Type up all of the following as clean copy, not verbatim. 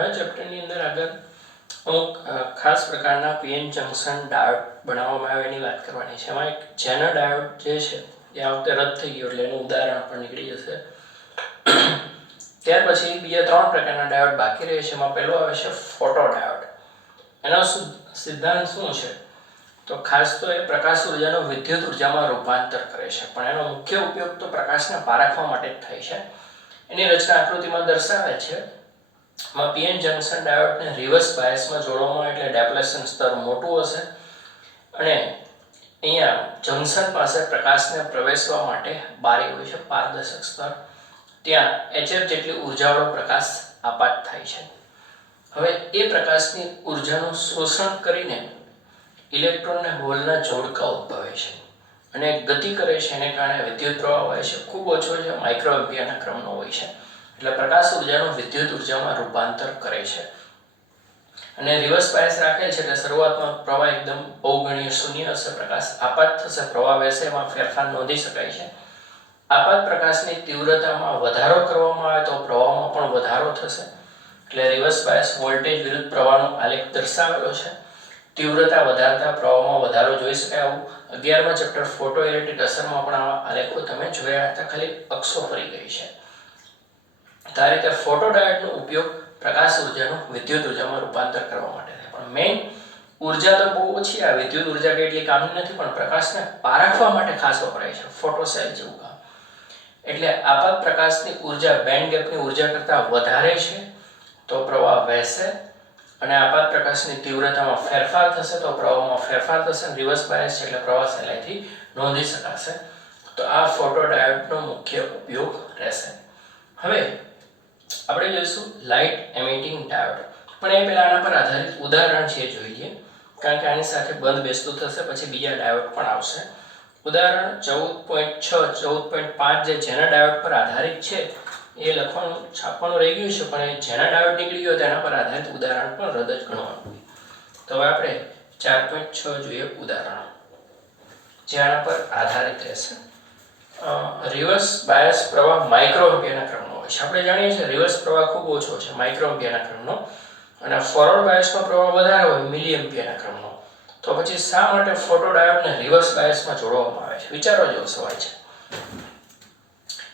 હવે ચેપ્ટરની અંદર આગળ અમુક ખાસ પ્રકારના પીએન જંકશન ડાયોડ બનાવવામાં આવે એની વાત કરવાની છે. એમાં એક જેનર ડાયોડ જે છે એ આ વખતે રદ થઈ ગયો એટલે એનું ઉદાહરણ પણ નીકળી જશે. ત્યાર પછી બીજા 3 પ્રકારના ડાયોડ બાકી રહે છે. એમાં પહેલો આવે છે ફોટો ડાયોડ. એનો સિદ્ધાંત શું છે તો ખાસ તો એ પ્રકાશ ઉર્જાનો વિદ્યુત ઉર્જામાં રૂપાંતર કરે છે, પણ એનો મુખ્ય ઉપયોગ તો પ્રકાશને પારખવા માટે જ થાય છે. એની રચના આકૃતિમાં દર્શાવે છે. માં પીએન જંકશન ડાયોડને રિવર્સ બાયસમાં જોડવામાં એટલે ડેપ્લેશન સ્તર મોટું હશે અને અહીંયા જંકશન પાસે પ્રકાશને પ્રવેશવા માટે બારી હોય છે, પારદર્શક સ્તર. ત્યાં HF જેટલી ઉર્જાવાળો પ્રકાશ આપાત થાય છે. હવે એ પ્રકાશની ઉર્જાનું શોષણ કરીને ઇલેક્ટ્રોનને હોલના જોડકા ઉદ્ભવે છે અને ગતિ કરે છે. એને કારણે વિદ્યુત પ્રવાહ હોય છે, ખૂબ ઓછો છે, માઇક્રો એમ્પિયરના ક્રમનો હોય છે. એટલે પ્રકાશ ઉર્જાનું વિદ્યુત ઉર્જામાં રૂપાંતર કરે છે. અને રિવર્સ બાયસ રાખેલ છે એટલે શરૂઆતમાં પ્રવાહ એકદમ બહુગણીય શૂન્ય હશે, પ્રકાશ આપાત થશે, પ્રવાહ વહેશે, એમાં ફેરફાર નોંધી શકાય છે. આપાત પ્રકાશની તીવ્રતામાં વધારો કરવામાં આવે તો પ્રવાહમાં પણ વધારો થશે. એટલે રિવર્સ બાયસ વોલ્ટેજ વિરુદ્ધ પ્રવાહનો આલેખ દર્શાવેલો છે. તીવ્રતા વધારતા પ્રવાહમાં વધારો જોઈ શકાય. આવું 11મા ચેપ્ટર ફોટો ઇલેક્ટ્રિક અસરમાં પણ આવા આલેખો તમે જોયા હતા, ખાલી અક્ષો ફરી ગઈ છે. તો આ રીતે ફોટો ડાયોડનો ઉપયોગ પ્રકાશ ઉર્જાનું વિદ્યુત ઉર્જામાં રૂપાંતર કરવા માટે થાય. પણ મેઇન ઉર્જા તો બહુ ઓછી, આ વિદ્યુત ઉર્જા કેટલી કામની નથી, પણ પ્રકાશને પારખવા માટે ખાસ વપરાય છે, ફોટો સેલ જેવું કામ. એટલે આપાત પ્રકાશની ઉર્જા બેન્ડ ગેપની ઉર્જા કરતાં વધારે છે તો પ્રવાહ વહેશે અને આપાત પ્રકાશની તીવ્રતામાં ફેરફાર થશે તો પ્રવાહમાં ફેરફાર થશે. રિવર્સ બાયસ છે એટલે પ્રવાહ સહેલાઈથી નોંધી શકાશે. તો આ ફોટો ડાયોડનો મુખ્ય ઉપયોગ રહેશે. હવે આપણે જોઈશું લાઇટ એમિટિંગ ડાયોડ, પણ એ પહેલા આના પર આધારિત ઉદાહરણ છે જોઈએ, કારણ કે આની સાથે બંધ બેસતું થશે, પછી બીજા ડાયોડ પણ આવશે. ઉદાહરણ 14.6 14.5 જે જેના ડાયોડ પર આધારિત છે એ લખવાનું છાપવાનું રહી ગયું છે, પણ એ જેના ડાયોડ નીકળી ગયો તેના પર આધારિત ઉદાહરણ પણ રદ જ ગણવાનું. તો હવે આપણે 4.6 જોઈએ ઉદાહરણ જે આના પર આધારિત રહેશે. રિવર્સ બાયસ પ્રવાહ માઇક્રો એમ્પિયરના ક્રમનો હોય છે. આપણે જાણીએ છીએ રિવર્સ પ્રવાહ ખૂબ ઓછો છે, માઇક્રો એમ્પિયરના ક્રમનો, અને ફોરવર્ડ બાયસનો પ્રવાહ વધારે હોય, મિલી એમ્પિયરના ક્રમનો. તો પછી શા માટે ફોટો ડાયોડને રિવર્સ બાયસમાં જોડવામાં આવે છે? વિચારો જેવો સવાલ છે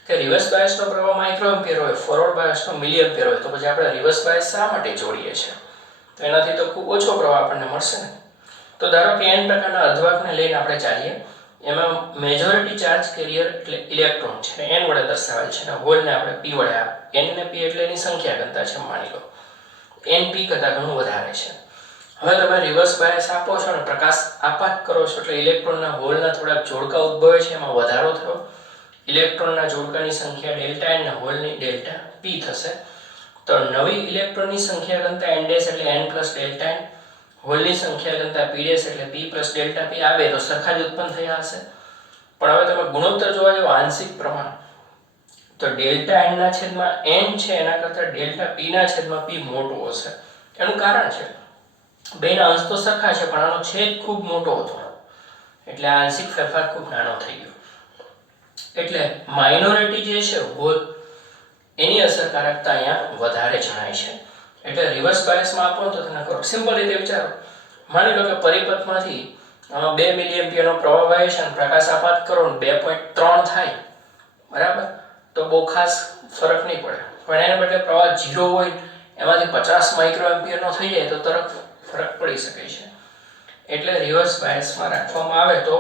કે રિવર્સ બાયસનો પ્રવાહ માઇક્રો એમ્પિયર હોય, ફોરવર્ડ બાયસનો મિલી એમ્પિયર હોય, તો પછી આપણે રિવર્સ બાયસ શા માટે જોડીએ છીએ? તો એનાથી તો ખૂબ ઓછો પ્રવાહ આપણને મળશે ને. તો ધારો કે n પ્રકારના અર્ધવાહકને લઈને આપણે ચાલીએ. એમાં મેજોરિટી ચાર્જ કેરિયર એટલે ઇલેક્ટ્રોન છે, n વડે દર્શાવેલ છે, અને હોલને આપણે p વડે, n ને p એટલે એની સંખ્યા ઘનતા છે, માની લો n p કરતાં ઘણું વધારે છે. હવે તમે રિવર્સ બાયસ આપો છો અને પ્રકાશ આપાત કરો છો એટલે ઇલેક્ટ્રોનના હોલના થોડાક જોડકા ઉદ્ભવે છે, એમાં વધારો થયો. ઇલેક્ટ્રોનના જોડકાની સંખ્યા ડેલ્ટા n અને હોલની ડેલ્ટા p થશે. તો નવી ઇલેક્ટ્રોનની સંખ્યા ઘનતા n' એટલે n પ્લસ ડેલ્ટા n, હોલની સંખ્યા ઘનતા p' એટલે p પ્લસ ડેલ્ટા p. આ બે તો સરખા જ ઉત્પન્ન થયા હશે. પણ હવે તમે ગુણોત્તર જોવા જાવ, આંશિક પ્રમાણ, તો ડેલ્ટા n ના છેદમાં n છે એના કરતાં ડેલ્ટા p ના છેદમાં p મોટો હશે. એનું કારણ છે બેના અંશ તો સરખા છે પણ આનો છેદ ખૂબ મોટો હતો એટલે આ આંશિક ફેરફાર ખૂબ નાનો થઈ ગયો. એટલે માઇનોરિટી જે છે હોલ, એની અસરકારકતા અહીંયા વધારે જણાય છે. એટલે રિવર્સ બાયસમાં આપો તો તમે કરો. સિમ્પલ રીતે વિચારો, માની લો કે પરિપથમાંથી 2 મિલી એમ્પિયરનો પ્રવાહ વહે છે અને પ્રકાશ આપાત કરો ને 2.3 થાય, બરાબર, તો બહુ ખાસ ફરક નહીં પડે. પણ એના બદલે પ્રવાહ 0 હોય, એમાંથી 50 માઇક્રો એમ્પિયરનો થઈ જાય તો તરત ફરક પડી શકે છે. એટલે રિવર્સ બાયસમાં રાખવામાં આવે તો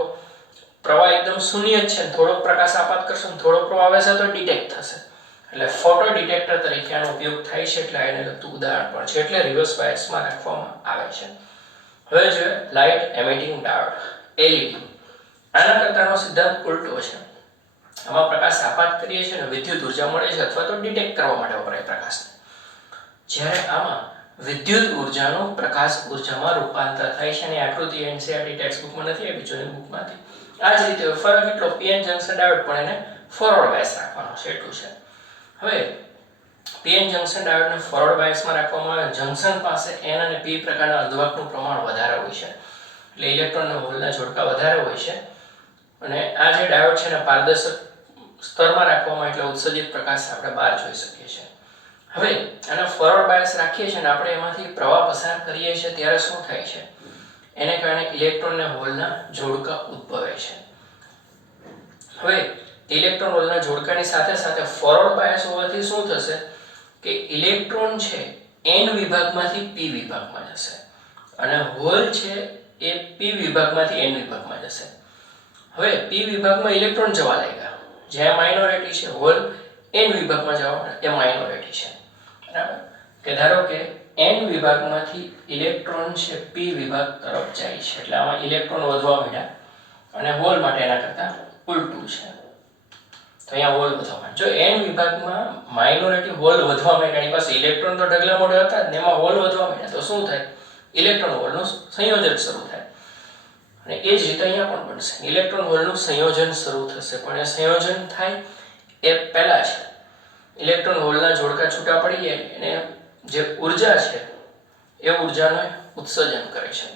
પ્રવાહ એકદમ શૂન્ય જ છે, થોડોક પ્રકાશ આપાત કરશો ને થોડો પ્રવાહ વહેશે તો ડિટેક્ટ થશે. એટલે ફોટો ડિટેક્ટર તરીકે આનો ઉપયોગ થાય છે, એટલે એને લગતું ઉદાહરણ પણ છે, એટલે રિવર્સ બાયસમાં રાખવામાં આવે છે. હવે જોઈએ લાઇટ એમિટિંગ ડાયોડ, LED. આના કરતાંનો સિદ્ધાંત ઉલટો છે. આમાં પ્રકાશ આપાત કરીએ છીએ અને વિદ્યુત ઉર્જા મળે છે, અથવા તો ડિટેક્ટ કરવા માટે વપરાય પ્રકાશને. જ્યારે આમાં વિદ્યુત ઉર્જાનું પ્રકાશ ઉર્જામાં રૂપાંતર થાય છે, અને આકૃતિ એનસીઈઆરટી ટેક્સ્ટ બુકમાં નથી આપી, બીજોની બુકમાંથી. આ જ રીતે ફરક એટલો, પીએન જંકશન ડાયોડ પણ એને ફોરવર્ડ બાયસ રાખવાનો છે, એટલું છે. હવે પીએન જંકશન ડાયોડને ફોરવર્ડ બાયસમાં રાખવામાં આવે, જંકશન પાસે n અને p પ્રકારના અર્ધવાહકનું પ્રમાણ વધારે હોય છે, એટલે ઇલેક્ટ્રોન અને હોલના જોડકા વધારે હોય છે. અને આ જે ડાયોડ છે એને પારદર્શક સ્તરમાં રાખવામાં એટલે ઉત્સર્જિત પ્રકાશ આપણે બહાર જોઈ શકીએ છીએ. હવે આને ફોરવર્ડ બાયસ રાખીએ છીએ અને આપણે એમાંથી પ્રવાહ પસાર કરીએ છીએ ત્યારે શું થાય છે, એને કારણે ઇલેક્ટ્રોન અને હોલના જોડકા ઉદ્ભવે છે. હવે ઇલેક્ટ્રોન હોલના જોડકાની સાથે સાથે ફોરવર્ડ બાયસ હોવાથી શું થશે કે ઇલેક્ટ્રોન છે n વિભાગમાંથી p વિભાગમાં જશે અને હોલ છે એ p વિભાગમાંથી n વિભાગમાં જશે. હવે p વિભાગમાં ઇલેક્ટ્રોન જવા લાગ્યા, જ્યાં માઇનોરિટી છે, હોલ n વિભાગમાં જવા એ માઇનોરિટી છે. બરાબર, કે ધારો કે n વિભાગમાંથી ઇલેક્ટ્રોન છે p વિભાગ તરફ જાય છે, એટલે આમાં ઇલેક્ટ્રોન વધવા માંડ્યા અને હોલ માટે એના કરતા ઉલટું છે. તો અહીંયા હોલ વધવા માંડ્યા. જો n વિભાગમાં માઇનોરિટી હોલ વધવા માંડ્યા, એની પાસે ઇલેક્ટ્રોન તો ઢગલા મોઢે હતા જ ને, એમાં હોલ વધવા માંડ્યા, તો શું થાય, ઇલેક્ટ્રોન હોલનું સંયોજન શરૂ થાય. અને એ જ રીતે અહીંયા પણ બનશે, ઇલેક્ટ્રોન હોલનું સંયોજન શરૂ થશે. પણ એ સંયોજન થાય એ પહેલા છે ઇલેક્ટ્રોન હોલના જોડકા છૂટા પડી જાય અને જે ઉર્જા છે એ ઉર્જાનું ઉત્સર્જન કરે છે.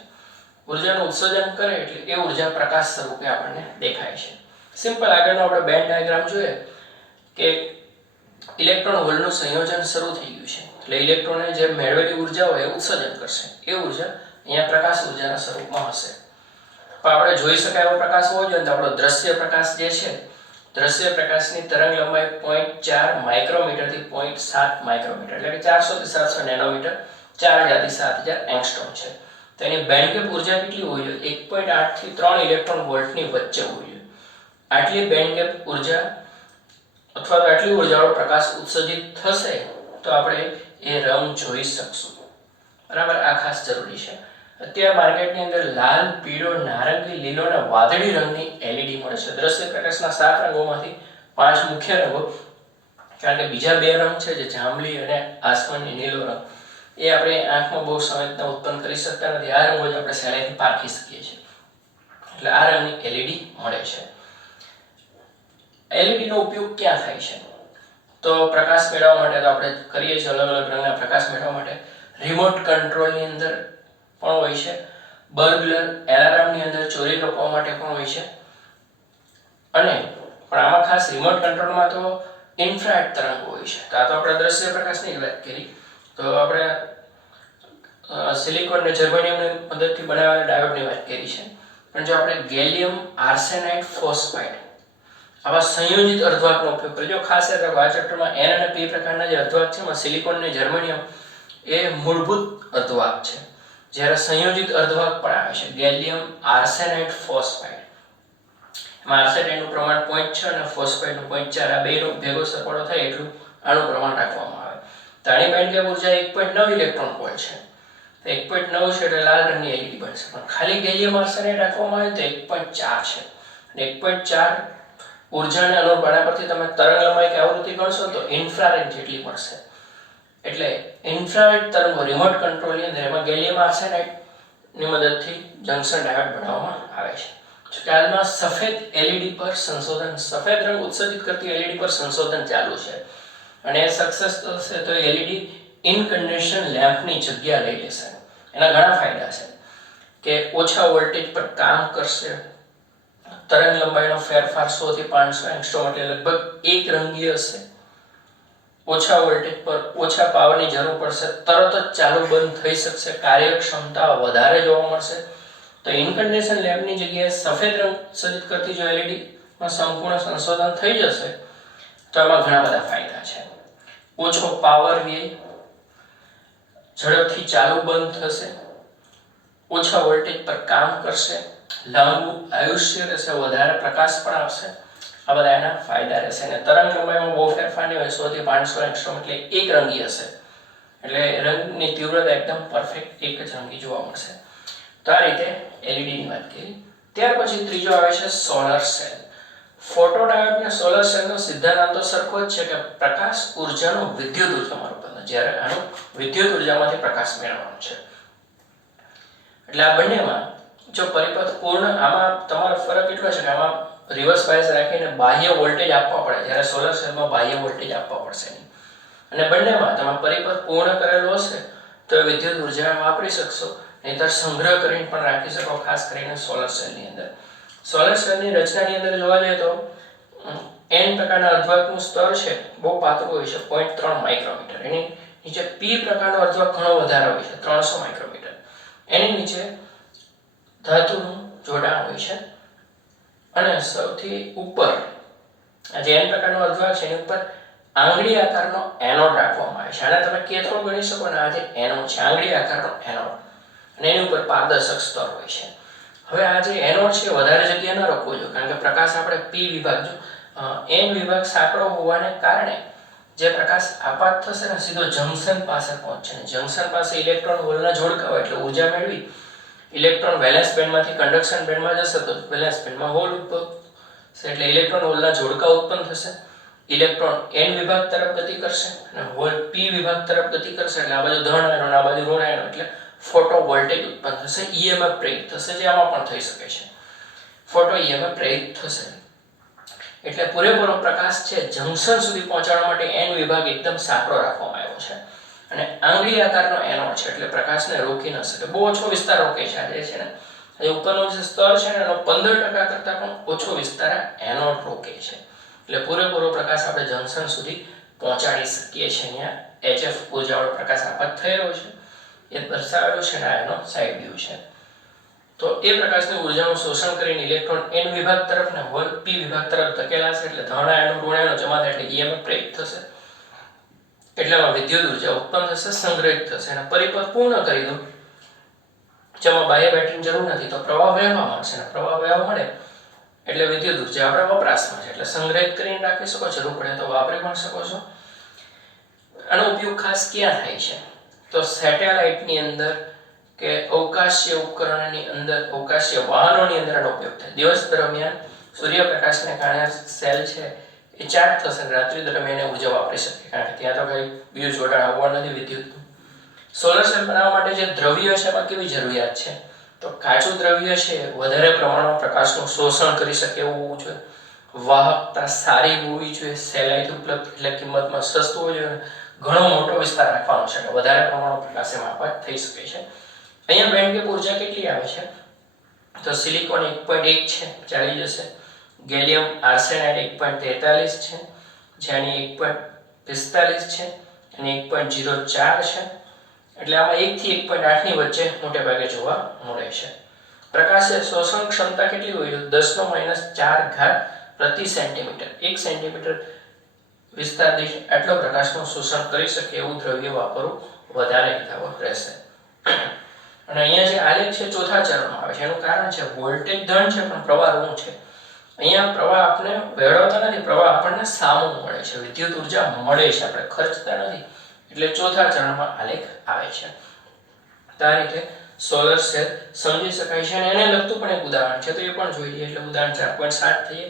ઉર્જાનું ઉત્સર્જન કરે એટલે એ ઉર્જા પ્રકાશ સ્વરૂપે આપણને દેખાય છે. સિમ્પલ આગળનો આપણે બેન્ડ ડાયાગ્રામ જોઈએ કે ઇલેક્ટ્રોન હોલનું સંયોજન શરૂ થઈ ગયું છે, એટલે ઇલેક્ટ્રોને જે મેળવેલી ઉર્જા હોય એ ઉત્સર્જન કરશે. એ ઉર્જા અહીંયા પ્રકાશ ઉર્જાના સ્વરૂપમાં હશે. પણ આપણે જોઈ શકાય એવો પ્રકાશ હોવો જોઈએ, તો આપણો દ્રશ્ય પ્રકાશ જે છે, દ્રશ્ય પ્રકાશની તરંગ લંબાઈ 0.4 માઇક્રોમીટર થી 0.7 માઇક્રોમીટર, એટલે કે 400 થી 700 નેનોમીટર, 4000 થી 7000 એંગસ્ટ્રોમ છે. તો એની બેન્ડ ગેપ ઉર્જા કેટલી હોવી જોઈએ, 1.8 થી 3 ઇલેક્ટ્રોન વોલ્ટની વચ્ચે હોવી જોઈએ. આટલી બેન્ડ ગેપ ઉર્જા અથવા તો આટલી ઉર્જાવાળો પ્રકાશ ઉત્સર્જિત થશે તો આપણે એ રંગ જોઈ શકશું. બરાબર, આ ખાસ જરૂરી છે. અત્યારે માર્કેટની અંદર લાલ, પીળો, નારંગી, લીલો અને વાદળી રંગની LED મળે છે. દ્રશ્ય પ્રકાશના 7 રંગોમાંથી 5 મુખ્ય રંગો, કારણ કે બીજા 2 રંગ છે જે જાંબલી અને આસમાની નીલો રંગ, એ આપણે આંખમાં બહુ સંવેદના ઉત્પન્ન કરી શકતા નથી. આ રંગો જ આપણે સહેલાઈથી પારખી શકીએ છીએ, એટલે આ રંગની LED મળે છે. LED નો ઉપયોગ ક્યાં થાય છે, તો પ્રકાશ મેળવવા માટે તો આપણે કરીએ છીએ અલગ અલગ રંગના પ્રકાશ મેળવવા માટે. રિમોટ કંટ્રોલની અંદર પણ હોય છે, બર્ગલર એલાર્મની અંદર ચોરી રોકવા માટે પણ હોય છે. અને પણ આમાં ખાસ રિમોટ કંટ્રોલમાં તો ઇન્ફ્રારેડ તરંગો હોય છે. તો આ તો આપણે દ્રશ્ય પ્રકાશની વાત કરી, તો આપણે સિલિકોન અને જર્મેનિયમની મદદથી બનાવેલા ડાયોડની વાત કરી છે. પણ જો આપણે ગેલિયમ આર્સેનાઇડ ફોસ્ફાઇડ આવા સંયોજિત અર્ધવાહકનો ઉપયોગ કરીએ, જો ખાસ યાદ રાખો આ ચેપ્ટરમાં n અને p પ્રકારના જે અર્ધવાહક છે, એમાં સિલિકોન અને જર્મેનિયમ એ મૂળભૂત અર્ધવાહક છે, જ્યારે સંયોજિત અર્ધવાહક પણ આવે છે, ગેલિયમ આર્સેનાઇડ ફોસ્ફાઇડ. એમાં આર્સેનાઇડનું પ્રમાણ 0.6 અને ફોસ્ફાઇડનું 0.4, આ બેનો ભેગો સરવાળો થાય એટલું આનું પ્રમાણ રાખવામાં આવે. તો આની બેન્ડ ગેપ ઉર્જા 1.9 ઇલેક્ટ્રોન વોલ્ટ છે. તો 1.9 છે એટલે લાલ રંગની LED બનશે. પણ ખાલી ગેલિયમ આર્સેનાઇડ રાખવામાં આવે તો 1.4 છે. અને 1.4 ઉર્જાને અનુરૂપ આના પરથી તમે તરંગ લંબાઈ કે આવૃત્તિ ગણશો તો ઇન્ફ્રારેડ જેટલી મળશે. એટલે ઇન્ફ્રારેડ તરંગો રિમોટ કંટ્રોલની અંદર એમાં ગેલિયમ આર્સેનાઇડ ની મદદથી જંકશન ડાયોડ બનાવવામાં આવે છે. હાલમાં સફેદ LED પર સંશોધન, સફેદ રંગ ઉત્સર્જિત કરતી LED પર સંશોધન ચાલુ છે. અને સક્સેસ થશે તો LED ઇનકન્ડેન્સેશન લેમ્પની જગ્યા લઈ લેશે. એના ઘણા ફાયદા છે કે ઓછા વોલ્ટેજ પર કામ કરશે, તરંગ લંબાઈનો ફેરફાર 100 થી 500 એંગસ્ટ્રોમ એટલે લગભગ એક રંગીય હશે, ઓછા વોલ્ટેજ પર ઓછા પાવરની જરૂર પડશે, તરત જ ચાલુ બંધ થઈ શકશે, કાર્યક્ષમતા વધારે જોવા મળશે. તો ઇનકન્ડેન્સેશન લેમ્પની જગ્યાએ સફેદ રંગ ઉત્સર્જિત કરતી જો LED માં સંપૂર્ણ સંશોધન થઈ જશે તો આમાં ઘણા બધા ફાયદા છે. ઓછો પાવર વ્યય, ઝડપથી ચાલુ બંધ થશે, ઓછા વોલ્ટેજ પર કામ કરશે, લાંબુ આયુષ્ય રહેશે, વધારે પ્રકાશ પણ આવશે. આ બધા એના ફાયદા રહેશે. અને તરંગ લંબાઈમાં બહુ ફેરફાર નહીં હોય, 100 થી 500 એંગસ્ટ્રોમ એટલે એક રંગી હશે, એટલે રંગની તીવ્રતા એકદમ પરફેક્ટ એક જ રંગી જોવા મળશે. તો આ રીતે LED ની વાત કરી. ત્યાર પછી ત્રીજો આવે છે સોલર સેલ. ફોટોડાયોડ અને સોલર સેલનો સિદ્ધાંત તો સરખો જ છે કે પ્રકાશ ઉર્જાનો વિદ્યુત ઉર્જામાં રૂપાંતર, જ્યારે આનું વિદ્યુત ઉર્જામાંથી પ્રકાશ મેળવવાનો છે. એટલે આ બંનેમાં જો પરિપથ પૂર્ણ, આમાં તમારો ફરક એટલો છે કે આમાં રિવર્સ બાયસ રાખીને બાહ્ય વોલ્ટેજ આપવા પડે, જ્યારે સોલર સેલમાં બાહ્ય વોલ્ટેજ આપવા પડશે નહીં. અને બંનેમાં તમે પરિપથ પૂર્ણ કરેલો હશે તો વિદ્યુત ઉર્જા વાપરી શકશો, નહીંતર સંગ્રહ કરીને પણ રાખી શકો, ખાસ કરીને સોલર સેલની અંદર. સોલર સેલની રચનાની અંદર જોવા જઈએ તો N પ્રકારના અર્ધવાહકનું સ્તર છે બહુ પાતળું હોય છે 0.3 માઇક્રોમીટર. એની નીચે P પ્રકારનો અર્ધવાહક ઘણો વધારે હોય છે 300 માઇક્રોમીટર. એની નીચે ધાતુનું જોડાણ હોય છે અને સૌથી ઉપર આ જે N પ્રકારનો અર્ધવાહક છે એની ઉપર આંગળી આકારનો એનોડ રાખવામાં આવે છે. આને તમે કેથોડ ગણી શકો ને. આ જે એનોડ છે આંગળી આકારનો એનોડ અને એની ઉપર પારદર્શક સ્તર હોય છે. હવે આ જે એનોડ છે વધારે જગ્યા ન રાખવો જોઈએ કારણ કે પ્રકાશ આપણે P વિભાગ જો N વિભાગ સાંકડો હોવાને કારણે જે પ્રકાશ આપાત થશે ને સીધો જંકશન પાસે પહોંચશે. જંકશન પાસે ઇલેક્ટ્રોન હોલના જોડકા હોય એટલે ઊર્જા મેળવી ઇલેક્ટ્રોન વેલેન્સ બેન્ડમાંથી કંડક્શન બેન્ડમાં જશે તો વેલેન્સ બેન્ડમાં હોલ ઉત્પન્ન થશે એટલે ઇલેક્ટ્રોન હોલના જોડકા ઉત્પન્ન થશે. ઇલેક્ટ્રોન N વિભાગ તરફ ગતિ કરશે અને હોલ P વિભાગ તરફ ગતિ કરશે એટલે આ બાજુ ધન આયનો આ બાજુ ઋણ આયનો એટલે ફોટો વોલ્ટેજ ઉત્પન્ન થશે. EMF પ્રેરિત થશે જે આમાં પણ થઈ શકે છે. ફોટો EMF પ્રેરિત થશે એટલે પૂરેપૂરો પ્રકાશ છે જંકશન સુધી પહોંચાડવા માટે N વિભાગ એકદમ સાંકડો રાખવામાં આવ્યો છે અને આંગળી આકારનો એનોડ છે એટલે પ્રકાશને રોકી ન શકે. બહુ ઓછો વિસ્તાર રોકે છે. આ જે છે ને એ ઉપરનો જે સ્તર છે ને એનો 15% કરતાં પણ ઓછો વિસ્તાર એનોડ રોકે છે એટલે પૂરેપૂરો પ્રકાશ આપણે જંકશન સુધી પહોંચાડી શકીએ છીએ. અહીંયા HF ઉર્જાવાળો પ્રકાશ આપાત થઈ રહ્યો છે એ દર્શાવેલું છે ને આ એનો સાઇડ વ્યૂ છે. તો એ પ્રકાશની ઉર્જાનું શોષણ કરીને ઇલેક્ટ્રોન N વિભાગ તરફ ને હોલ P વિભાગ તરફ ધકેલાશે એટલે ધન આયનો ઋણ આયનો જમા થાય એટલે EMF પ્રેરિત થશે એટલે આમાં વિદ્યુત ઉર્જા ઉત્પન્ન થશે સંગ્રહિત થશે અને પરિપથ પૂર્ણ કરી દો જેમાં બાહ્ય બેટરીની જરૂર નથી તો પ્રવાહ વહેવા મળશે અને પ્રવાહ વહેવા મળે એટલે વિદ્યુત ઉર્જા આપણે વપરાશમાં છે એટલે સંગ્રહિત કરીને રાખી શકો છો. જરૂર પડે તો વાપરી પણ શકો છો. આનો ઉપયોગ ખાસ ક્યાં થાય છે તો સેટેલાઇટની અંદર કે અવકાશીય ઉપકરણોની અંદર અવકાશીય વાહનોની અંદર આનો ઉપયોગ થાય. દિવસ દરમિયાન સૂર્યપ્રકાશને કારણે સેલ છે એ ચાર્જ થશે અને રાત્રિ દરમિયાન ઉર્જા વાપરી શકે કારણ કે ત્યાં તો કઈ બીજું જોડાણ આવવાનું નથી વિદ્યુતનું. સોલર સેલ બનાવવા માટે જે દ્રવ્ય છે એમાં કેવી જરૂરિયાત છે તો કાચું દ્રવ્ય છે વધારે પ્રમાણમાં પ્રકાશનું શોષણ કરી શકે એવું હોવું જોઈએ. વાહકતા સારી હોવી જોઈએ. સહેલાઈથી ઉપલબ્ધ એટલે કિંમતમાં સસ્તું હોવું જોઈએ. ઘણો મોટો વિસ્તાર રાખવાનો છે એટલે વધારે પ્રમાણમાં પ્રકાશ એમાં આપાત થઈ શકે છે. અહીંયા બેન્ડ ગેપ ઉર્જા કેટલી આવે છે તો સિલિકોન 1.1 છે ચાલી જશે. ગેલિયમ આર્સેનાઇડ 1.43 છે જેની 1.45 છે અને 1.04 છે એટલે આમાં 1 થી 1.8 ની વચ્ચે મોટે ભાગે જોવા મળે છે. પ્રકાશની શોષણ ક્ષમતા કેટલી હોય તો 10⁻⁴ પ્રતિ સેન્ટીમીટર. 1 સેન્ટીમીટર વિસ્તાર દીઠ આટલો પ્રકાશનું શોષણ કરી શકે એવું દ્રવ્ય વાપરવું વધારે હિતાવહ રહેશે. અને અહીંયા જે આલેખ છે ચોથા ચરણમાં આવે છે એનું કારણ છે વોલ્ટેજ ધન છે પણ પ્રવાહ ઋણ છે. અહીંયા પ્રવાહ આપણે વેળવતા નથી પ્રવાહ આપણને સામું મળે છે વિદ્યુત ઉર્જા મળે છે આપણે ખર્ચતા નથી એટલે ચોથા ચરણમાં આલેખ આવે છે. આ રીતે સોલર સેલ સમજી શકાય છે અને એને લગતું પણ એક ઉદાહરણ છે તો એ પણ જોઈ લઈએ એટલે ઉદાહરણ 4.7 થઈએ.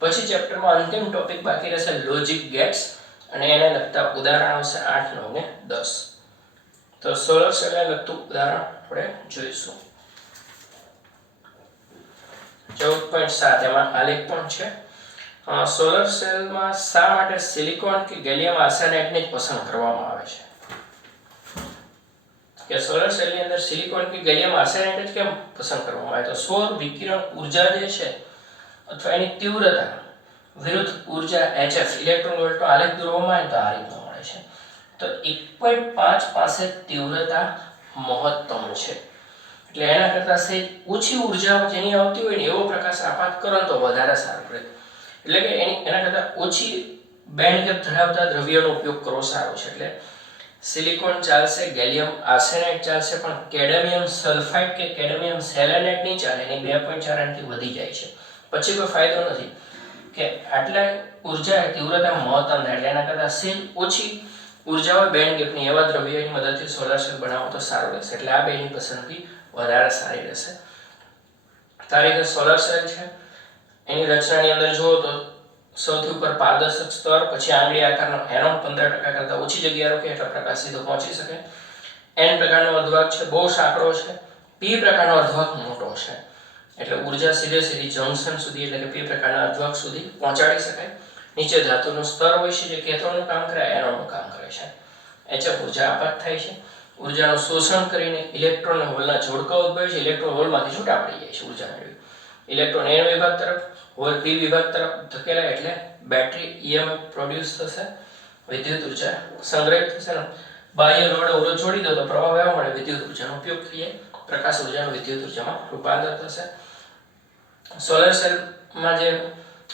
પછી ચેપ્ટરમાં અંતિમ ટોપિક બાકી રહેશે લોજિક ગેટ્સ અને એને લગતા ઉદાહરણ આવશે 8, 9 ને 10. તો સોલર સેલને લગતું ઉદાહરણ આપણે જોઈશું. 14.7 એમાં આલેખ પણ છે. સોલર સેલમાં શા માટે સિલિકોન કે ગેલિયમ આર્સેનાઇડને જ પસંદ કરવામાં આવે છે કે સોલર સેલની અંદર સિલિકોન કે ગેલિયમ આર્સેનાઇડ જ કેમ પસંદ કરવામાં આવે તો સૌર વિકિરણ ઉર્જા જે છે અથવા એની તીવ્રતા વિરુદ્ધ ઉર્જા HF ઇલેક્ટ્રોન વોલ્ટનો આલેખ દોરવામાં આવે તો આ રીતનો મળે છે. તો 1.5 પાસે તીવ્રતા મહત્તમ છે એટલે એના કરતાં સહેજ ઓછી ઉર્જા જેની આવતી હોય ને એવો પ્રકાશ આપાત કરો તો વધારે સારું રહે એટલે કે એના કરતાં ઓછી બેન્ડ ગેપ ધરાવતા દ્રવ્યનો ઉપયોગ કરવો સારો છે. એટલે સિલિકોન ચાલશે ગેલિયમ આર્સેનાઇડ ચાલશે પણ કેડમિયમ સલ્ફાઇડ કે કેડમિયમ સેલેનાઇડ નહીં ચાલે. એની 2.4 આનાથી વધી જાય છે પછી કોઈ ફાયદો નથી કે આટલા ઉર્જા તીવ્રતા મહત્તમ થાય એટલે એના કરતાં સહેજ ઓછી ઉર્જા હોય બેન્ડ ગેપની એવા દ્રવ્યની મદદથી સોલર સેલ બનાવો તો સારું રહેશે એટલે આ બેની પસંદગી વધારે સારી રહેશે. તારીખે સોલર સેલ છે એની રચનાની અંદર જુઓ તો સૌથી ઉપર પારદર્શક સ્તર પછી આંગળી આકારનો એનોડ 15% કરતાં ઓછી જગ્યા રોકે એટલે પ્રકાશ સીધો પહોંચી શકે. N પ્રકારનો અર્ધવાહક છે બહુ સાંકડો છે. P પ્રકારનો અર્ધવાહક મોટો છે એટલે ઉર્જા સીધી જંકશન સુધી એટલે કે P પ્રકારના અર્ધવાહક સુધી પહોંચાડી શકાય. નીચે ધાતુનું સ્તર હોય છે જે કેથોડનું કામ કરે એનોડનું કામ કરે છે. HF ઉર્જા આપાત થાય છે. ઉર્જાનું શોષણ કરીને ઇલેક્ટ્રોન હોલના જોડકા ઉદ્ભવે છે. ઇલેક્ટ્રોન હોલમાંથી છૂટા પડી જાય છે ઉર્જા મેળવી ઇલેક્ટ્રોન n વિભાગ તરફ, હોલ p વિભાગ તરફ ધકેલાય એટલે બેટરી EMF પ્રોડ્યુસ થશે, વિદ્યુત ઉર્જા સંગ્રહિત થશે ને બાહ્ય લોડ અવરોધ છોડી દો તો પ્રવાહ વહેવા મળે, વિદ્યુત ઉર્જાનો ઉપયોગ થઈએ, પ્રકાશ ઉર્જાનું વિદ્યુત ઉર્જામાં રૂપાંતર થશે. સોલર સેલમાં જે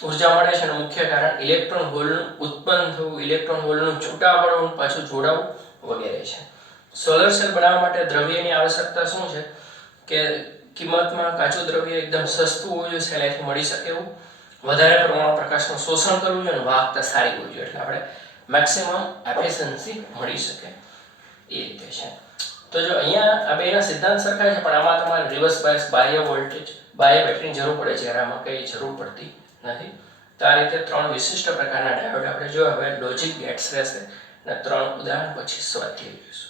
ઉર્જા મળે છે એનું મુખ્ય કારણ ઇલેક્ટ્રોન હોલનું ઉત્પન્ન થવું, ઇલેક્ટ્રોન હોલનું છૂટા પડવું, પાછું જોડાવું વગેરે છે. સોલર સેલ બનાવવા માટે દ્રવ્યની આવશ્યકતા શું છે કે કિંમતમાં કાચું દ્રવ્ય એકદમ સસ્તું હોવું જોઈએ, સહેલાઈથી મળી શકે એવું, વધારે પ્રમાણમાં પ્રકાશનું શોષણ કરવું જોઈએ અને વાહકતા સારી હોવી જોઈએ, એટલે આપણે મેક્સિમમ એફિશિયન્સી મળી શકે એ રીતે છે. તો જો અહીંયા આ બેના સિદ્ધાંત સરખા છે, પણ આમાં તમારે રિવર્સ બાયસ બાહ્ય વોલ્ટેજ બાહ્ય બેટરીની જરૂર પડે છે, જ્યારે આમાં કંઈ જરૂર પડતી નથી. તો આ રીતે 3 વિશિષ્ટ પ્રકારના ડાયોડ આપણે જોયા. હવે લોજિક ગેટ્સ રહેશે અને 3 ઉદાહરણ પછી સ્વાધ્યાય જોઈશું.